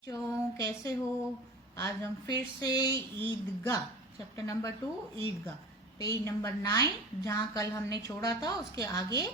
बच्चों कैसे हो। आज हम फिर से ईदगाह चैप्टर नंबर 2 ईदगाह पेज नंबर 9 जहाँ कल हमने छोड़ा था उसके आगे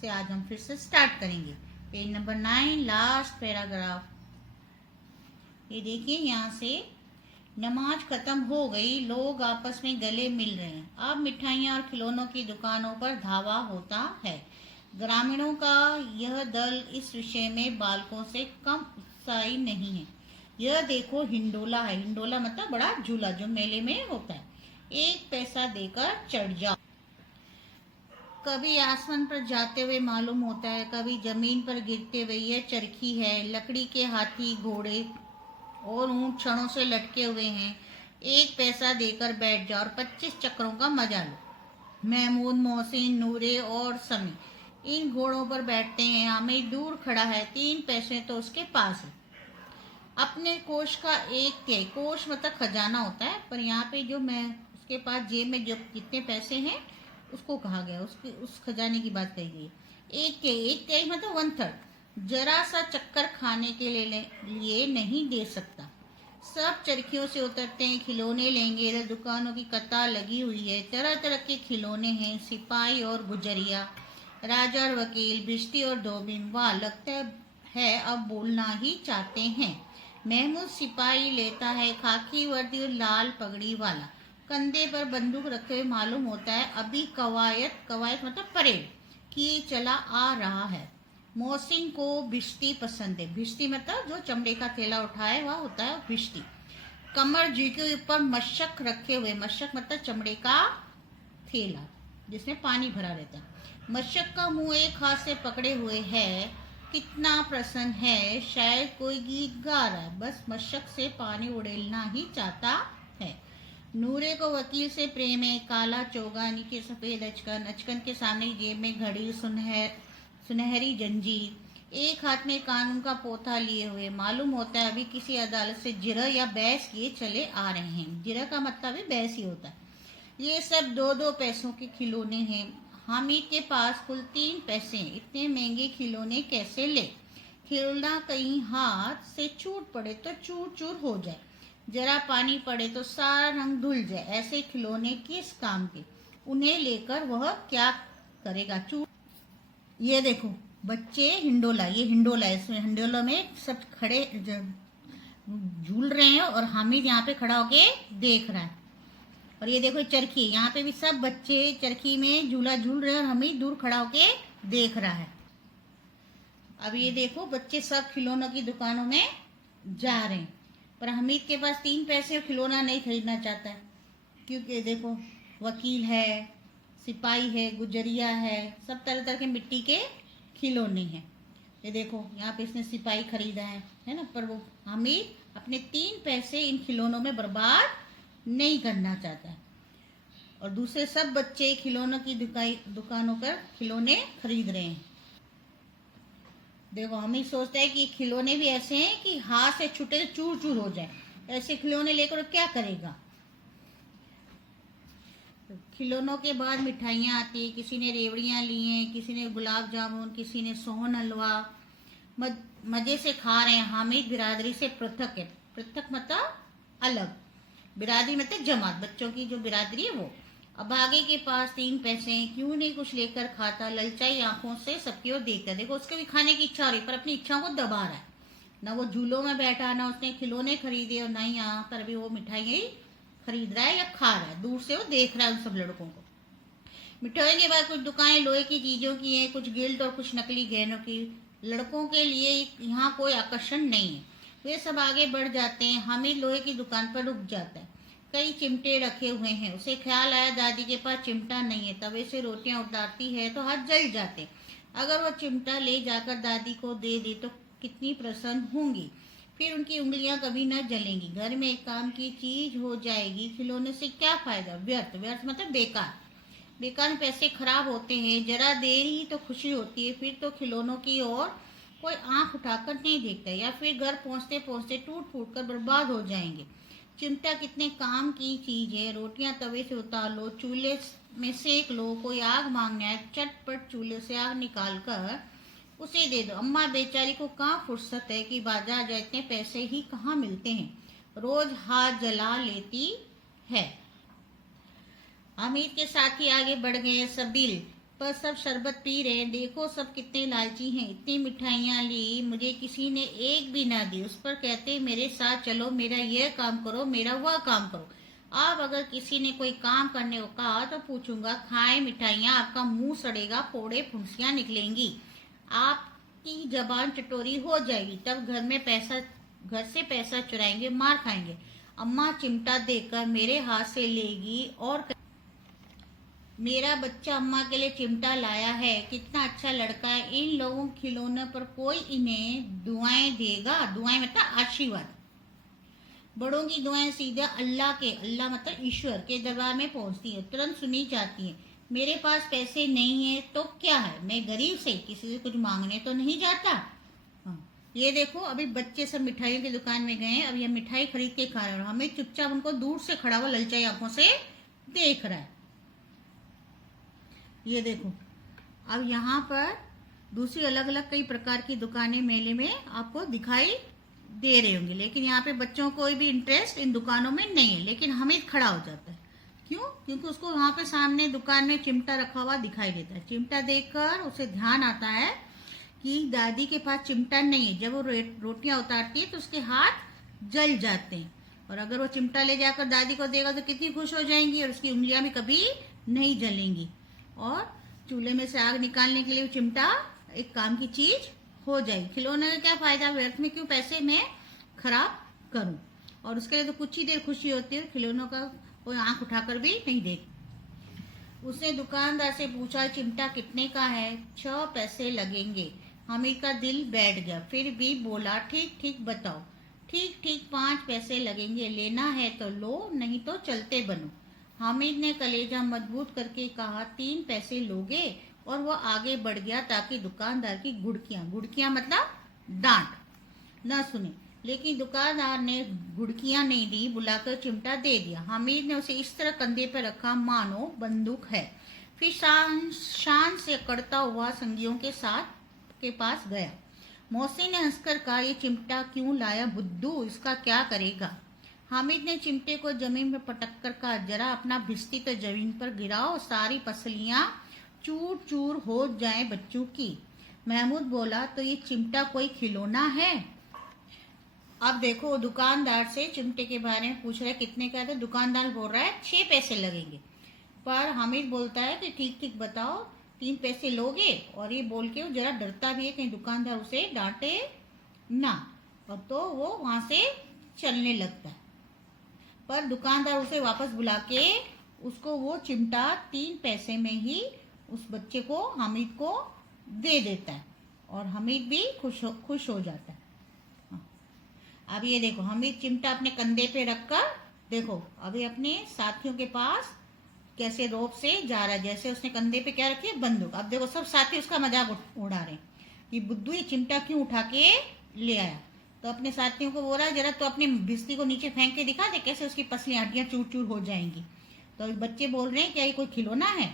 से आज हम फिर से स्टार्ट करेंगे। Page number 9 last paragraph. ये देखिए, यहाँ से नमाज खत्म हो गई, लोग आपस में गले मिल रहे हैं। अब मिठाइयाँ और खिलौनों की दुकानों पर धावा होता है। ग्रामीणों का यह दल इस विषय में बालकों से कम उत्साही नहीं है। यह देखो, हिंडोला है। हिंडोला मतलब बड़ा झूला जो मेले में होता है। 1 पैसा देकर चढ़ जाओ। कभी आसमान पर जाते हुए मालूम होता है, कभी जमीन पर गिरते हुए। यह चरखी है, लकड़ी के हाथी, घोड़े और ऊंट छड़ों से लटके हुए हैं। 1 पैसा देकर बैठ जाओ और 25 चक्रों का मजा लो। महमूद, मोहसिन, नूरे और समी इन घोड़ों पर बैठते हैं। हामिद दूर खड़ा है, 3 पैसे तो उसके पास है। अपने कोष का 1/3, कोष मतलब खजाना होता है, पर यहाँ पे जो मैं उसके पास जेब में जो जितने पैसे हैं उसको कहा गया, उसके उस खजाने की बात कही गई। 1/3 मतलब 1/3 जरा सा चक्कर खाने के लिए नहीं दे सकता। सब चरखियों से उतरते हैं, खिलौने लेंगे। इधर दुकानों की कतार लगी हुई है, तरह तरह के खिलौने हैं। सिपाही और गुजरिया, राजा और वकील, भिश्ती और धोबिन। वाह, लगता है अब बोलना ही चाहते हैं। महमूद सिपाही लेता है, खाकी वर्दी और लाल पगड़ी वाला, कंधे पर बंदूक रखे हुए मालूम होता है अभी कवायद मतलब परेड किए चला आ रहा है। मोहसिन को भिश्ती पसंद है। भिश्ती मतलब जो चमड़े का थैला उठाए वह होता है भिश्ती। कमर जी के ऊपर मशक रखे हुए, मशक मतलब चमड़े का थैला जिसमें पानी भरा रहता है। मशक का मुंह एक हाथ से पकड़े हुए है। कितना प्रसन्न है, शायद कोई गीत गा रहा है, बस मशक से पानी उड़ेलना ही चाहता है। नूरे को वकील से प्रेम है। काला चोगा, नीचे सफेद अचकन, अचकन के सामने जेब में घड़ी, सुनहरी जंजीर, एक हाथ में कानून का पोथा लिए हुए। मालूम होता है अभी किसी अदालत से जिरह या बहस किए चले आ रहे हैं। जिरह का मतलब है बहस ही होता है। ये सब 2-2 पैसों के खिलौने हैं। हामिद के पास कुल 3 पैसे हैं। इतने महंगे खिलौने कैसे ले? खिलौना कहीं हाथ से छूट पड़े तो चूर चूर हो जाए, जरा पानी पड़े तो सारा रंग धुल जाए। ऐसे खिलौने किस काम के? उन्हें लेकर वह क्या करेगा? चूर। ये देखो बच्चे, हिंडोला, ये हिंडोला है। इसमें हिंडोला में सब खड़े झूल रहे हैं और हामिद यहाँ पे खड़ा होके देख रहा है। और ये देखो चरखी, यहाँ पे भी सब बच्चे चरखी में झूला झूल रहे हैं और हमीद दूर खड़ा होके देख रहा है। अब ये देखो बच्चे सब खिलौनों की दुकानों में जा रहे हैं, पर हमीद के पास 3 पैसे और खिलौना नहीं खरीदना चाहता है, क्योंकि देखो वकील है, सिपाही है, गुजरिया है, सब तरह तरह के मिट्टी के खिलौने हैं। ये देखो यहाँ पे इसने सिपाही खरीदा है ना, पर वो हमीद अपने 3 पैसे इन खिलौनों में बर्बाद नहीं करना चाहता है। और दूसरे सब बच्चे खिलौनों की दुकानों पर खिलौने खरीद रहे हैं। देखो हम ही सोचते हैं कि खिलौने भी ऐसे हैं कि हाथ से छूटे तो चूर चूर हो जाए। ऐसे खिलौने लेकर क्या करेगा? खिलौनों के बाद मिठाइयाँ आती है। किसी ने रेवड़ियाँ ली हैं, किसी ने गुलाब जामुन, किसी ने सोहन हलवा। मजे से खा रहे हैं। हामिद बिरादरी से पृथक है। पृथक मतलब अलग, बिरादरी मतलब जमात, बच्चों की जो बिरादरी है वो। अब आगे के पास 3 पैसे हैं, क्यों नहीं कुछ लेकर खाता? ललचाई आंखों से सबकी ओर देखता है। देखो उसके भी खाने की इच्छा हो रही, पर अपनी इच्छाओं को दबा रहा है। ना वो झूलों में बैठा, ना उसने खिलौने खरीदे, और ना ही यहाँ पर भी वो मिठाई खरीद रहा है या खा रहा है। दूर से वो देख रहा है उन सब लड़कों को। मिठाई के बाद कुछ दुकानें लोहे की चीजों की हैं, कुछ गिल्ट और कुछ नकली गहनों की। लड़कों के लिए यहाँ कोई आकर्षण नहीं है। वे सब आगे बढ़ जाते हैं। हामिद लोहे की दुकान पर रुक जाता है। कई चिमटे रखे हुए हैं। उसे ख्याल आया दादी के पास चिमटा नहीं है। तवे से रोटियां उतारती है तो हाथ जल जाते। अगर वह चिमटा ले जाकर दादी को दे दे तो कितनी प्रसन्न होंगी। फिर उनकी उंगलियां कभी न जलेंगी। घर में एक काम की चीज हो जाएगी। खिलौने से क्या फायदा? व्यर्थ। व्यर्थ मतलब बेकार। बेकार पैसे खराब होते हैं। जरा देर ही तो खुशी होती है, फिर तो खिलौनों की ओर कोई आंख उठाकर नहीं देखता, या फिर घर पहुंचते पहुंचते टूट फूट कर बर्बाद हो जाएंगे। चिमटा कितने काम की चीज है। रोटियां तवे से उतार लो, चूल्हे में सेक लो। कोई आग मांगने आए, चटपट चूल्हे से आग निकाल कर उसे दे दो। अम्मा बेचारी को कहाँ फुर्सत है कि बाजार जाए, इतने पैसे ही कहाँ मिलते हैं, रोज हाथ जला लेती है। अमित के साथी आगे बढ़ गए। सबील पर सब शरबत पी रहे हैं। देखो सब कितने लालची हैं, इतनी मिठाइयाँ ली, मुझे किसी ने एक भी ना दी। उस पर कहते मेरे साथ चलो, मेरा यह काम करो, मेरा वह काम करो। अब अगर किसी ने कोई काम करने को कहा तो पूछूंगा, खाए मिठाइयाँ, आपका मुंह सड़ेगा, फोड़े फुंसियाँ निकलेंगी, आपकी जबान चटोरी हो जाएगी, तब घर से पैसा चुराएंगे, मार खाएंगे। अम्मा चिमटा देकर मेरे हाथ से लेगी और मेरा बच्चा अम्मा के लिए चिमटा लाया है, कितना अच्छा लड़का है। इन लोगों के खिलौने पर कोई इन्हें दुआएं देगा। दुआएं मतलब आशीर्वाद। बड़ों की दुआएं सीधे अल्लाह मतलब ईश्वर के दरबार में पहुंचती है, तुरंत सुनी जाती है। मेरे पास पैसे नहीं है तो क्या है, मैं गरीब से किसी से कुछ मांगने तो नहीं जाता। ये देखो अभी बच्चे सब मिठाइयों की दुकान में गए, अब ये मिठाई खरीद के खा रहे हैं, हमें चुपचाप उनको दूर से खड़ा हुआ ललचाई आंखों से देख रहा है। ये देखो अब यहाँ पर दूसरी अलग अलग कई प्रकार की दुकानें मेले में आपको दिखाई दे रहे होंगे, लेकिन यहाँ पे बच्चों को कोई भी इंटरेस्ट इन दुकानों में नहीं है। लेकिन हामिद खड़ा हो जाता है। क्यों? क्योंकि उसको वहाँ पे सामने दुकान में चिमटा रखा हुआ दिखाई देता है। चिमटा देखकर उसे ध्यान आता है कि दादी के पास चिमटा नहीं है। जब वो रोटियां उतारती है तो उसके हाथ जल जाते हैं, और अगर वो चिमटा ले जाकर दादी को देगा तो कितनी खुश हो जाएंगी, और उसकी उंगलियां भी कभी नहीं जलेंगी। और चूल्हे में से आग निकालने के लिए चिमटा एक काम की चीज हो जाएगी। खिलौने का क्या फायदा, व्यर्थ में क्यों पैसे मैं खराब करूं। और उसके लिए तो कुछ ही देर खुशी होती है, खिलौनों का कोई आंख उठाकर भी नहीं देख। उसने दुकानदार से पूछा, चिमटा कितने का है? 6 पैसे लगेंगे। हामिद का दिल बैठ गया, फिर भी बोला, ठीक ठीक बताओ। ठीक ठीक 5 पैसे लगेंगे, लेना है तो लो, नहीं तो चलते बनो। हामिद ने कलेजा मजबूत करके कहा, 3 पैसे लोगे? और वो आगे बढ़ गया ताकि दुकानदार की गुड़कियां मतलब डांट न सुने। लेकिन दुकानदार ने गुड़कियां नहीं दी, बुलाकर चिमटा दे दिया। हामिद ने उसे इस तरह कंधे पर रखा मानो बंदूक है। फिर शान से कड़ता हुआ संगियों के पास गया। मौसी ने हंसकर कहा, ये चिमटा क्यों लाया बुद्धू, इसका क्या करेगा? हामिद ने चिमटे को जमीन में पटक कर कहा, जरा अपना भिस्ती तो जमीन पर गिराओ, सारी पसलियां चूर चूर हो जाए बच्चों की। महमूद बोला, तो ये चिमटा कोई खिलौना है? अब देखो दुकानदार से चिमटे के बारे में पूछ रहा है, कितने का है? दुकानदार बोल रहा है 6 पैसे लगेंगे। पर हामिद बोलता है कि ठीक ठीक बताओ, 3 पैसे लोगे? और ये बोल के वो जरा डरता भी है कहीं दुकानदार उसे डांटे ना, और तो वो वहां से चलने लगता है। पर दुकानदार उसे वापस बुला के उसको वो चिमटा 3 पैसे में ही उस बच्चे को, हामिद को दे देता है, और हामिद भी खुश हो जाता है। अब ये देखो हामिद चिमटा अपने कंधे पे रखकर देखो अभी अपने साथियों के पास कैसे रोप से जा रहा है, जैसे उसने कंधे पे क्या रखी है, बंदूक। अब देखो सब साथी उसका मजाक उड़ा रहे हैं कि बुद्धू ये चिमटा क्यों उठा के ले आया। तो अपने साथियों को बोल रहा है, जरा तो अपनी भिस्ती को नीचे फेंक के दिखा दे, कैसे उसकी पसलियां हड्डियां चूर चूर हो जाएंगी। तो बच्चे बोल रहे हैं, क्या ये कोई खिलौना है?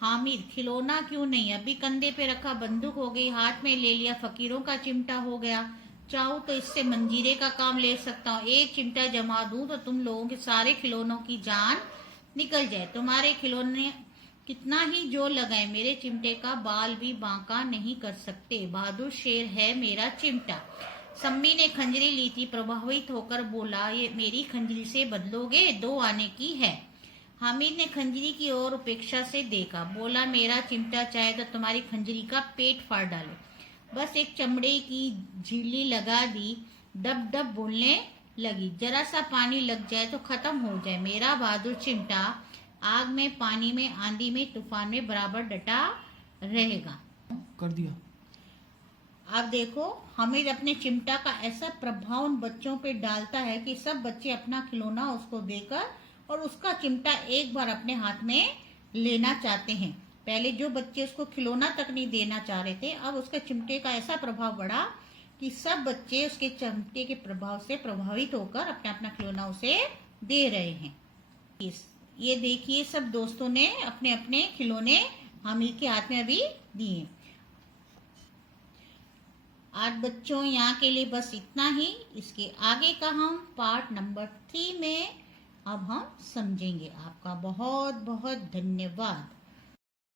हामिद, खिलौना क्यों नहीं, अभी कंधे पे रखा बंदूक हो गई, हाथ में ले लिया फकीरों का चिमटा हो गया। चाहूं तो इससे मंजीरे का काम ले सकता हूँ। एक चिमटा जमा दूं तो तुम लोगों के सारे खिलौनों की जान निकल जाए। तुम्हारे खिलौने कितना ही जोर लगाए, मेरे चिमटे का बाल भी बांका नहीं कर सकते। बहादुर शेर है मेरा चिमटा। सम्मी ने खंजरी ली थी, प्रभावित होकर बोला, ये मेरी खंजरी से बदलोगे? 2 आने की है। हामिद ने खंजरी की ओर उपेक्षा से देखा, बोला, मेरा चिमटा चाहे तो तुम्हारी खंजरी का पेट फाड़ डालो। बस एक चमड़े की झिल्ली लगा दी, डब डब बोलने लगी, जरा सा पानी लग जाए तो खत्म हो जाए। मेरा बहादुर चिमटा आग में, पानी में, आंधी में, तूफान में बराबर डटा रहेगा। कर दिया। अब देखो हामिद अपने चिमटा का ऐसा प्रभाव उन बच्चों पे डालता है कि सब बच्चे अपना खिलौना उसको देकर और उसका चिमटा एक बार अपने हाथ में लेना चाहते हैं। पहले जो बच्चे उसको खिलौना तक नहीं देना चाह रहे थे, अब उसके चिमटे का ऐसा प्रभाव बढ़ा कि सब बच्चे उसके चिमटे के प्रभाव से प्रभावित होकर अपना अपना खिलौना उसे दे रहे हैं। ये देखिए सब दोस्तों ने अपने अपने खिलौने हम ही के हाथ में अभी दिए। आज बच्चों यहाँ के लिए बस इतना ही। इसके आगे का हम पार्ट नंबर 3 में अब हम समझेंगे। आपका बहुत बहुत धन्यवाद।